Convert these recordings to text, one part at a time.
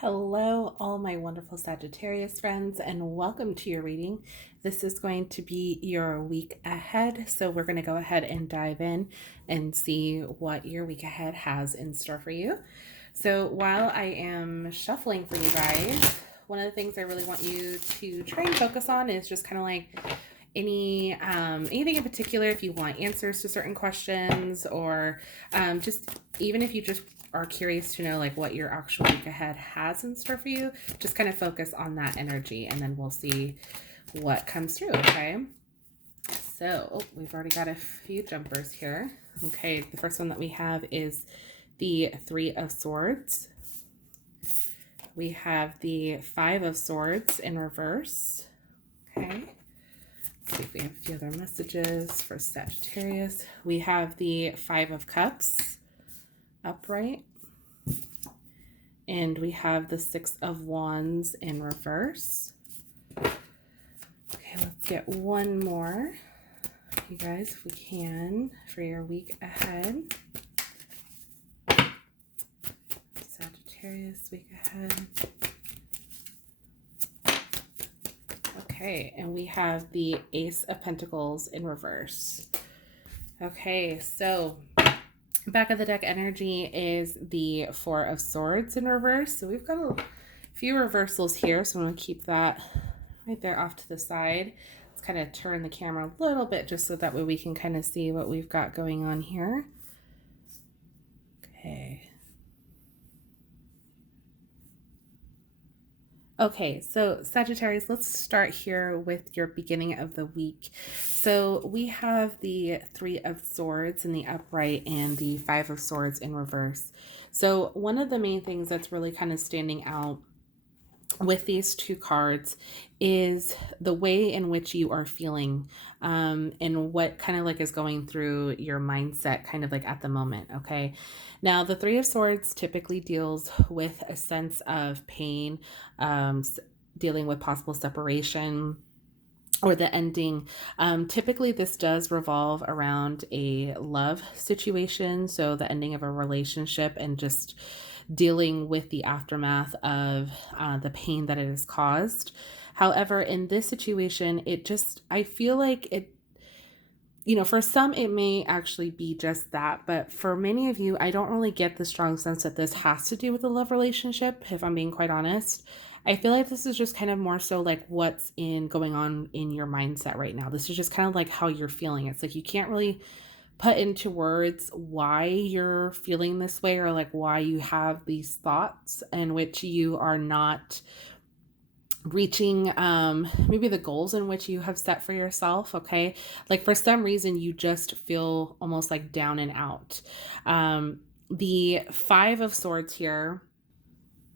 Hello, all my wonderful Sagittarius friends, and welcome to your reading. This is going to be your week ahead. So, we're going to go ahead and dive in and see what your week ahead has in store for you. So, while I am shuffling for you guys, one of the things I really want you to try and focus on is just kind of like anything in particular. If you want answers to certain questions, or just even if you just are curious to know like what your actual week ahead has in store for you, just kind of focus on that energy, and then we'll see what comes through. Okay, so we've already got a few jumpers here. Okay, the first one that we have is the Three of Swords. We have the Five of Swords in reverse. Okay, let's see if we have a few other messages for Sagittarius. We have the Five of Cups upright. And we have the Six of Wands in reverse. Okay, let's get one more, you guys, if we can, for your week ahead. Sagittarius, week ahead. Okay, and we have the Ace of Pentacles in reverse. Okay, so back of the deck energy is the Four of Swords in reverse. So we've got a few reversals here, so I'm going to keep that right there off to the side. Let's kind of turn the camera a little bit just so that way we can kind of see what we've got going on here. Okay. Okay, so Sagittarius, let's start here with your beginning of the week. So we have the Three of Swords in the upright and the Five of Swords in reverse. So one of the main things that's really kind of standing out with these two cards is the way in which you are feeling, and what kind of like is going through your mindset kind of like at the moment. Okay, now the Three of Swords typically deals with a sense of pain, dealing with possible separation or the ending. Typically this does revolve around a love situation, so the ending of a relationship and just dealing with the aftermath of the pain that it has caused. However, in this situation, I feel like it, for some, it may actually be just that. But for many of you, I don't really get the strong sense that this has to do with a love relationship, if I'm being quite honest. I feel like this is just kind of more so like what's going on in your mindset right now. This is just kind of like how you're feeling. It's like you can't really put into words why you're feeling this way, or like why you have these thoughts in which you are not reaching maybe the goals in which you have set for yourself. Okay, like for some reason you just feel almost like down and out. The Five of Swords here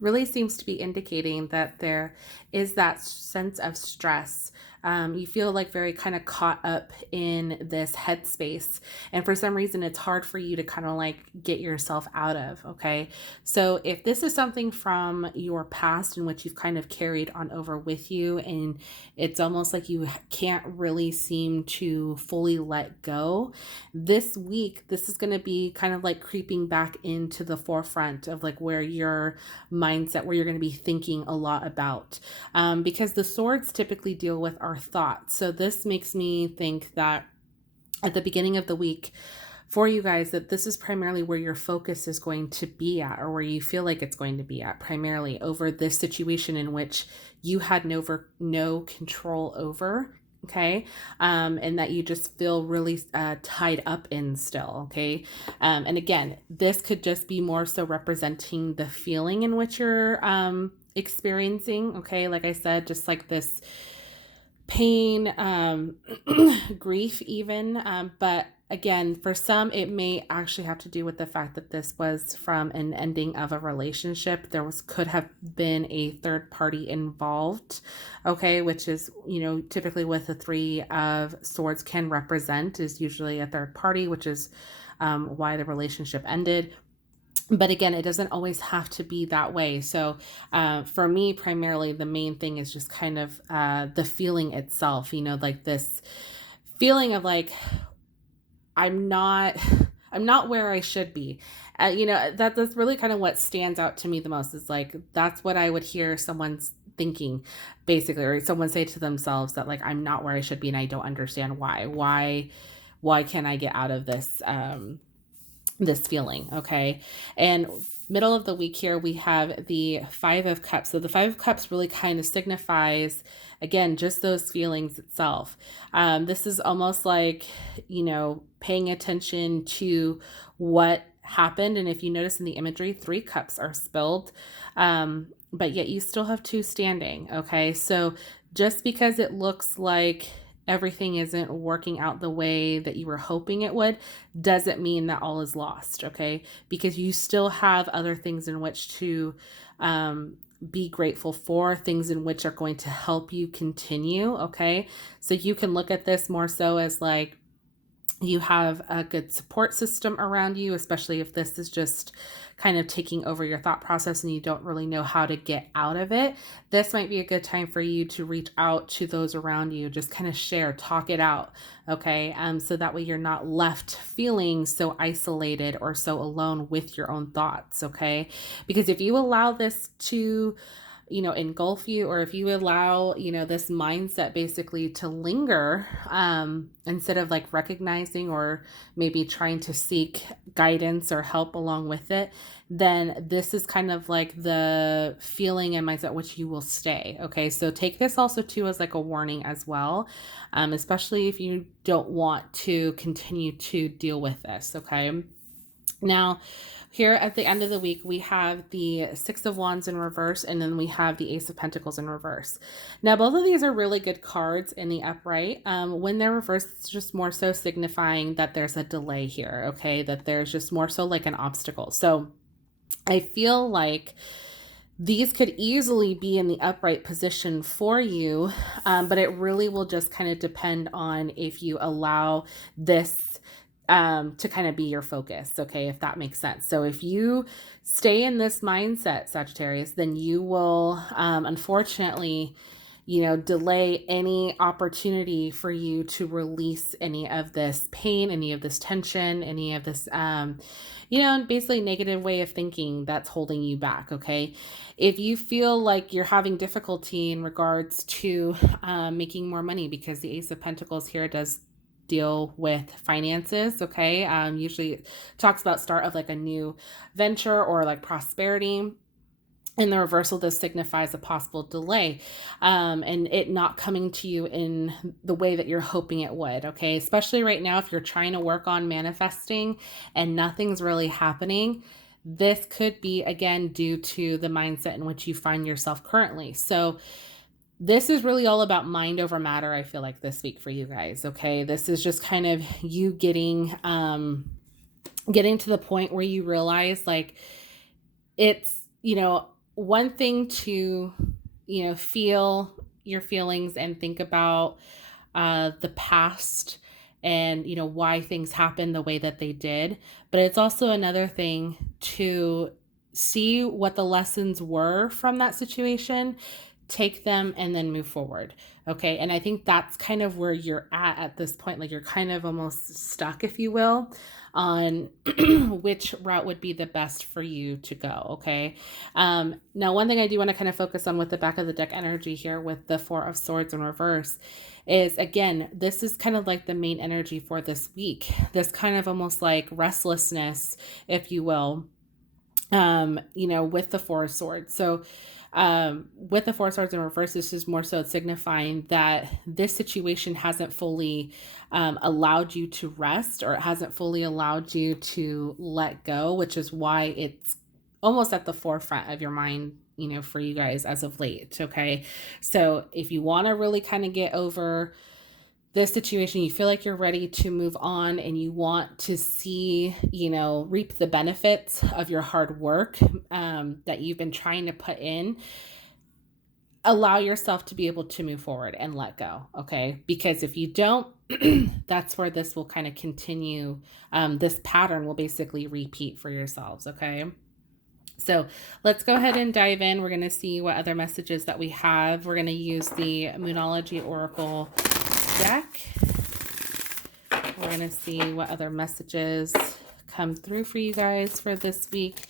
really seems to be indicating that there is that sense of stress. You feel like very kind of caught up in this headspace, and for some reason it's hard for you to kind of like get yourself out of. Okay, so if this is something from your past in which you've kind of carried on over with you, and it's almost like you can't really seem to fully let go, this week this is going to be kind of like creeping back into the forefront of like where your mindset, where you're going to be thinking a lot about, because the swords typically deal with our thoughts. So this makes me think that at the beginning of the week for you guys, that this is primarily where your focus is going to be at, or where you feel like it's going to be at, primarily over this situation in which you had no control over. Okay, and that you just feel really tied up in still. Okay, and again, this could just be more so representing the feeling in which you're experiencing. Okay, like I said, just like this pain, grief even, but again, for some it may actually have to do with the fact that this was from an ending of a relationship. Could have been a third party involved. Okay, which is, typically with the Three of Swords can represent is usually a third party, which is why the relationship ended. But again, it doesn't always have to be that way. So for me, primarily, the main thing is just kind of the feeling itself, like this feeling of like, I'm not I'm not where I should be. That's really kind of what stands out to me the most, is like, that's what I would hear someone's thinking, basically, or someone say to themselves, that like, I'm not where I should be and I don't understand why can't I get out of this feeling. Okay. And middle of the week here, we have the Five of Cups. So the Five of Cups really kind of signifies, again, just those feelings itself. This is almost like, paying attention to what happened. And if you notice in the imagery, 3 cups are spilled, but yet you still have 2 standing. Okay. So just because it looks like everything isn't working out the way that you were hoping it would, doesn't mean that all is lost. Okay. Because you still have other things in which to be grateful for, things in which are going to help you continue. Okay. So you can look at this more so as like, you have a good support system around you, especially if this is just kind of taking over your thought process and you don't really know how to get out of it. This might be a good time for you to reach out to those around you, just kind of share, talk it out. Okay. So that way you're not left feeling so isolated or so alone with your own thoughts. Okay. Because if you allow this to engulf you, or if you allow, this mindset basically to linger, instead of like recognizing or maybe trying to seek guidance or help along with it, then this is kind of like the feeling and mindset which you will stay. Okay. So take this also too as like a warning as well, especially if you don't want to continue to deal with this. Okay. Now, here at the end of the week, we have the Six of Wands in reverse, and then we have the Ace of Pentacles in reverse. Now, both of these are really good cards in the upright. When they're reversed, it's just more so signifying that there's a delay here, okay? That there's just more so like an obstacle. So I feel like these could easily be in the upright position for you, but it really will just kind of depend on if you allow this to kind of be your focus. Okay. If that makes sense. So if you stay in this mindset, Sagittarius, then you will, unfortunately, delay any opportunity for you to release any of this pain, any of this tension, any of this, basically negative way of thinking that's holding you back. Okay. If you feel like you're having difficulty in regards to making more money, because the Ace of Pentacles here does deal with finances. Okay. Usually it talks about start of like a new venture or like prosperity. And the reversal, this signifies a possible delay, and it not coming to you in the way that you're hoping it would. Okay. Especially right now, if you're trying to work on manifesting and nothing's really happening, this could be again due to the mindset in which you find yourself currently. So this is really all about mind over matter, I feel like, this week for you guys. Okay. This is just kind of you getting to the point where you realize like it's, one thing to, feel your feelings and think about the past and, why things happened the way that they did. But it's also another thing to see what the lessons were from that situation, take them, and then move forward. Okay. And I think that's kind of where you're at this point. Like you're kind of almost stuck, if you will, on which route would be the best for you to go. Okay. Now, one thing I do want to kind of focus on with the back of the deck energy here with the Four of Swords in reverse is, again, this is kind of like the main energy for this week. This kind of almost like restlessness, if you will, with the Four of Swords. So, with the Four of Swords in reverse, this is more so signifying that this situation hasn't fully allowed you to rest, or it hasn't fully allowed you to let go, which is why it's almost at the forefront of your mind, for you guys as of late. Okay. So if you want to really kind of get over this situation, you feel like you're ready to move on and you want to see, reap the benefits of your hard work that you've been trying to put in, allow yourself to be able to move forward and let go. Okay. Because if you don't, that's where this will kind of continue. This pattern will basically repeat for yourselves. Okay. So let's go ahead and dive in. We're going to see what other messages that we have. We're going to use the Moonology Oracle deck. We're going to see what other messages come through for you guys for this week.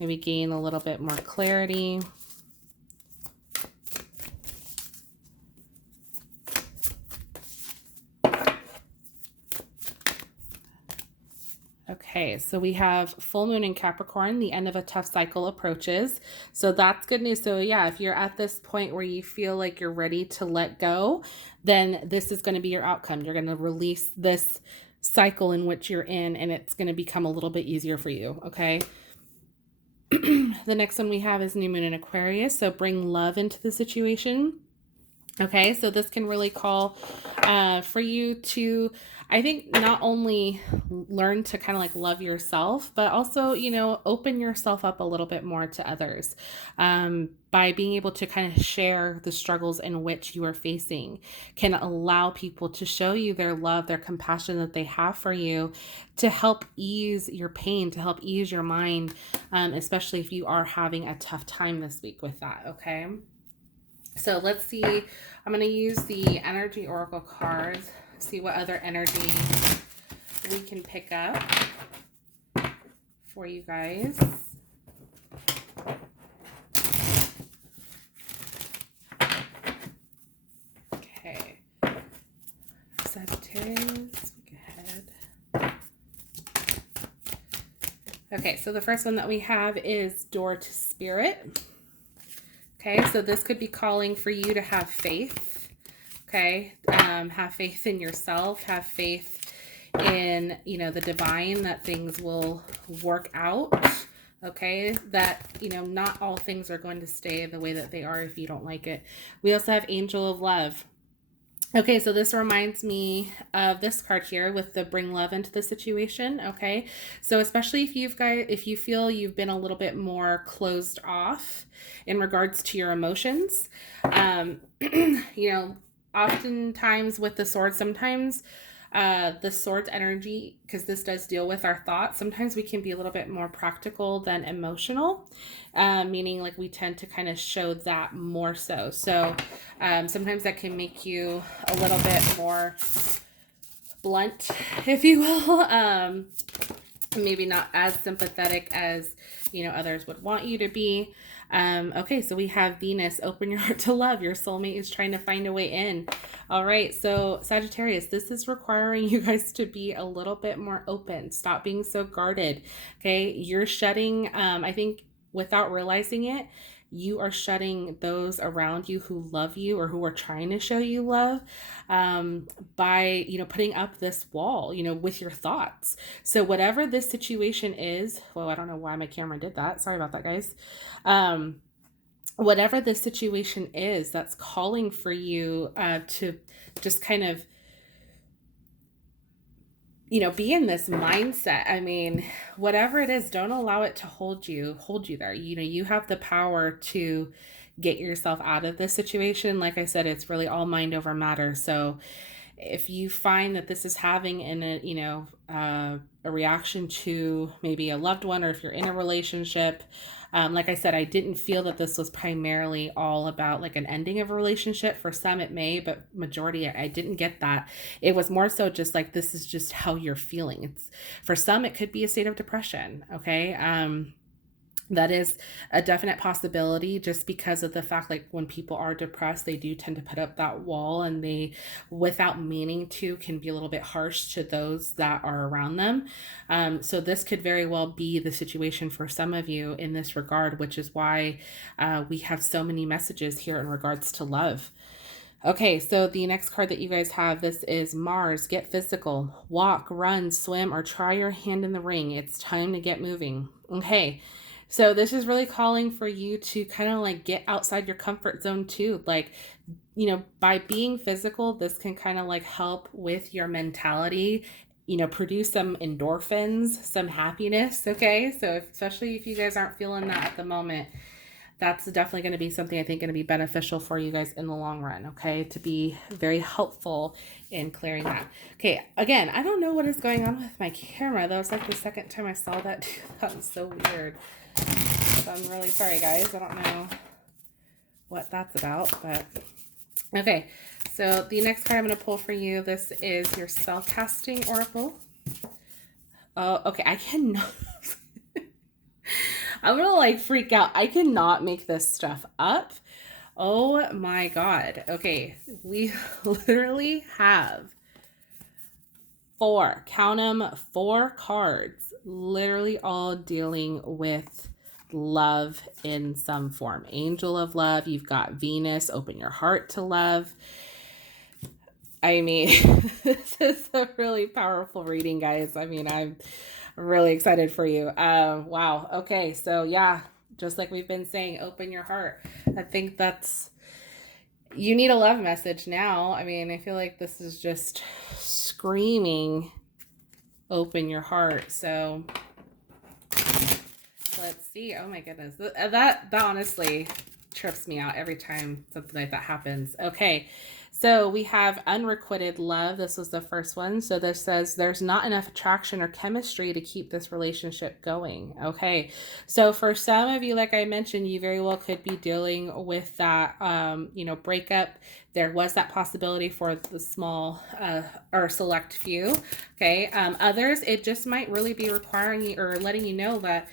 Maybe gain a little bit more clarity. Okay, so we have full moon in Capricorn, the end of a tough cycle approaches. So that's good news. So yeah, if you're at this point where you feel like you're ready to let go, then this is going to be your outcome. You're going to release this cycle in which you're in, and it's going to become a little bit easier for you, okay? The next one we have is new moon in Aquarius. So bring love into the situation. Okay, so this can really call for you to, I think, not only learn to kind of like love yourself, but also, you know, open yourself up a little bit more to others by being able to kind of share the struggles in which you are facing, can allow people to show you their love, their compassion that they have for you, to help ease your pain, to help ease your mind, especially if you are having a tough time this week with that, okay? So let's see, I'm going to use the energy oracle cards, see what other energy we can pick up for you guys. Okay, Sagittarius, go ahead. Okay, so the first one that we have is Door to Spirit. Okay, so this could be calling for you to have faith, okay? Have faith in yourself, have faith in, you know, the divine, that things will work out, okay? That, you know, not all things are going to stay the way that they are if you don't like it. We also have Angel of Love. Okay, so this reminds me of this card here with the bring love into the situation, okay? So especially if if you feel you've been a little bit more closed off in regards to your emotions, you know, oftentimes with the sword, sometimes the sword's energy, because this does deal with our thoughts, sometimes we can be a little bit more practical than emotional, meaning like we tend to kind of show that more so. So sometimes that can make you a little bit more blunt, if you will, maybe not as sympathetic as, you know, others would want you to be. Okay, so we have Venus, open your heart to love. Your soulmate is trying to find a way in. All right, so Sagittarius, this is requiring you guys to be a little bit more open. Stop being so guarded, okay? You're shutting, I think without realizing it, you are shutting those around you who love you or who are trying to show you love by, you know, putting up this wall, you know, with your thoughts. So whatever this situation is, well, I don't know why my camera did that. Sorry about that, guys. Whatever this situation is that's calling for you to just kind of, you know, be in this mindset. I mean, whatever it is, don't allow it to hold you there. You know, you have the power to get yourself out of this situation. Like I said, it's really all mind over matter. So if you find that this is having a reaction to maybe a loved one, or if you're in a relationship, like I said, I didn't feel that this was primarily all about like an ending of a relationship. For some it may, but majority I didn't get that. It was more so just like, this is just how you're feeling. It's, for some it could be a state of depression, okay? That is a definite possibility, just because of the fact, like when people are depressed, they do tend to put up that wall, and they, without meaning to, can be a little bit harsh to those that are around them. So this could very well be the situation for some of you in this regard, which is why we have so many messages here in regards to love. Okay, so the next card that you guys have, this is Mars. Get physical. Walk, run, swim, or try your hand in the ring. It's time to get moving. Okay. So this is really calling for you to kind of like get outside your comfort zone too. Like, you know, by being physical, this can kind of like help with your mentality, you know, produce some endorphins, some happiness. Okay. So especially if you guys aren't feeling that at the moment, that's definitely going to be something I think going to be beneficial for you guys in the long run. Okay. To be very helpful in clearing that. Okay. Again, I don't know what is going on with my camera. That was like the second time I saw that too. That was so weird. So I'm really sorry, guys. I don't know what that's about, but okay. So the next card I'm going to pull for you, this is your spell casting oracle. Oh, okay. I cannot. I'm gonna like freak out. I cannot make this stuff up. Oh my God. Okay. We literally have four, count them, four cards, literally all dealing with love in some form. Angel of love. You've got Venus, open your heart to love. I mean, this is a really powerful reading, guys. I mean, I'm really excited for you. Wow. Okay. So, yeah, just like we've been saying, open your heart. I think that's, you need a love message now. I mean, I feel like this is just screaming, open your heart. So, let's see. Oh my goodness. That honestly trips me out every time something like that happens. Okay. So we have unrequited love. This was the first one. So this says there's not enough attraction or chemistry to keep this relationship going. Okay. So for some of you, like I mentioned, you very well could be dealing with that, breakup. There was that possibility for the small or select few. Okay. Others, it just might really be requiring you or letting you know that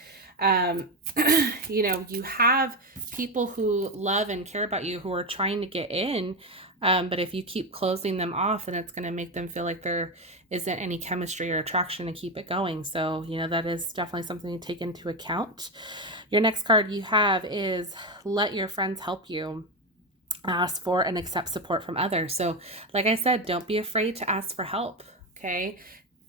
you have people who love and care about you who are trying to get in. But if you keep closing them off, then it's going to make them feel like there isn't any chemistry or attraction to keep it going. So, that is definitely something to take into account. Your next card you have is let your friends help you. Ask for and accept support from others. So, like I said, don't be afraid to ask for help. Okay.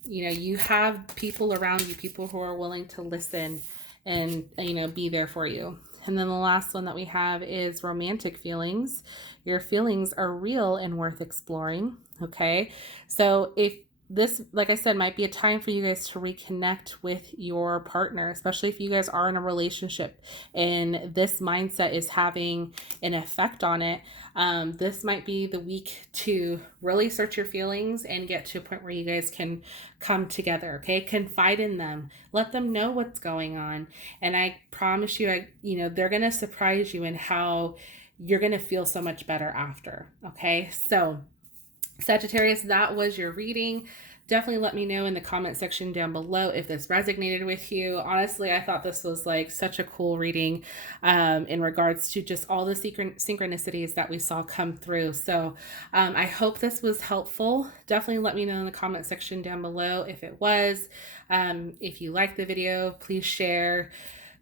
You have people around you, people who are willing to listen and, be there for you. And then the last one that we have is romantic feelings. Your feelings are real and worth exploring. Okay. So if this, like I said, might be a time for you guys to reconnect with your partner, especially if you guys are in a relationship and this mindset is having an effect on it. This might be the week to really search your feelings and get to a point where you guys can come together. Okay. Confide in them, let them know what's going on. And I promise you, they're going to surprise you in how you're going to feel so much better after. Okay. So Sagittarius, that was your reading. Definitely let me know in the comment section down below if this resonated with you. Honestly, I thought this was like such a cool reading in regards to just all the synchronicities that we saw come through. So I hope this was helpful. Definitely let me know in the comment section down below if it was. If you liked the video, please share,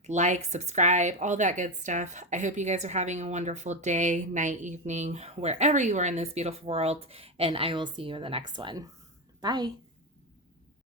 like, subscribe, all that good stuff. I hope you guys are having a wonderful day, night, evening, wherever you are in this beautiful world, and I will see you in the next one. Bye.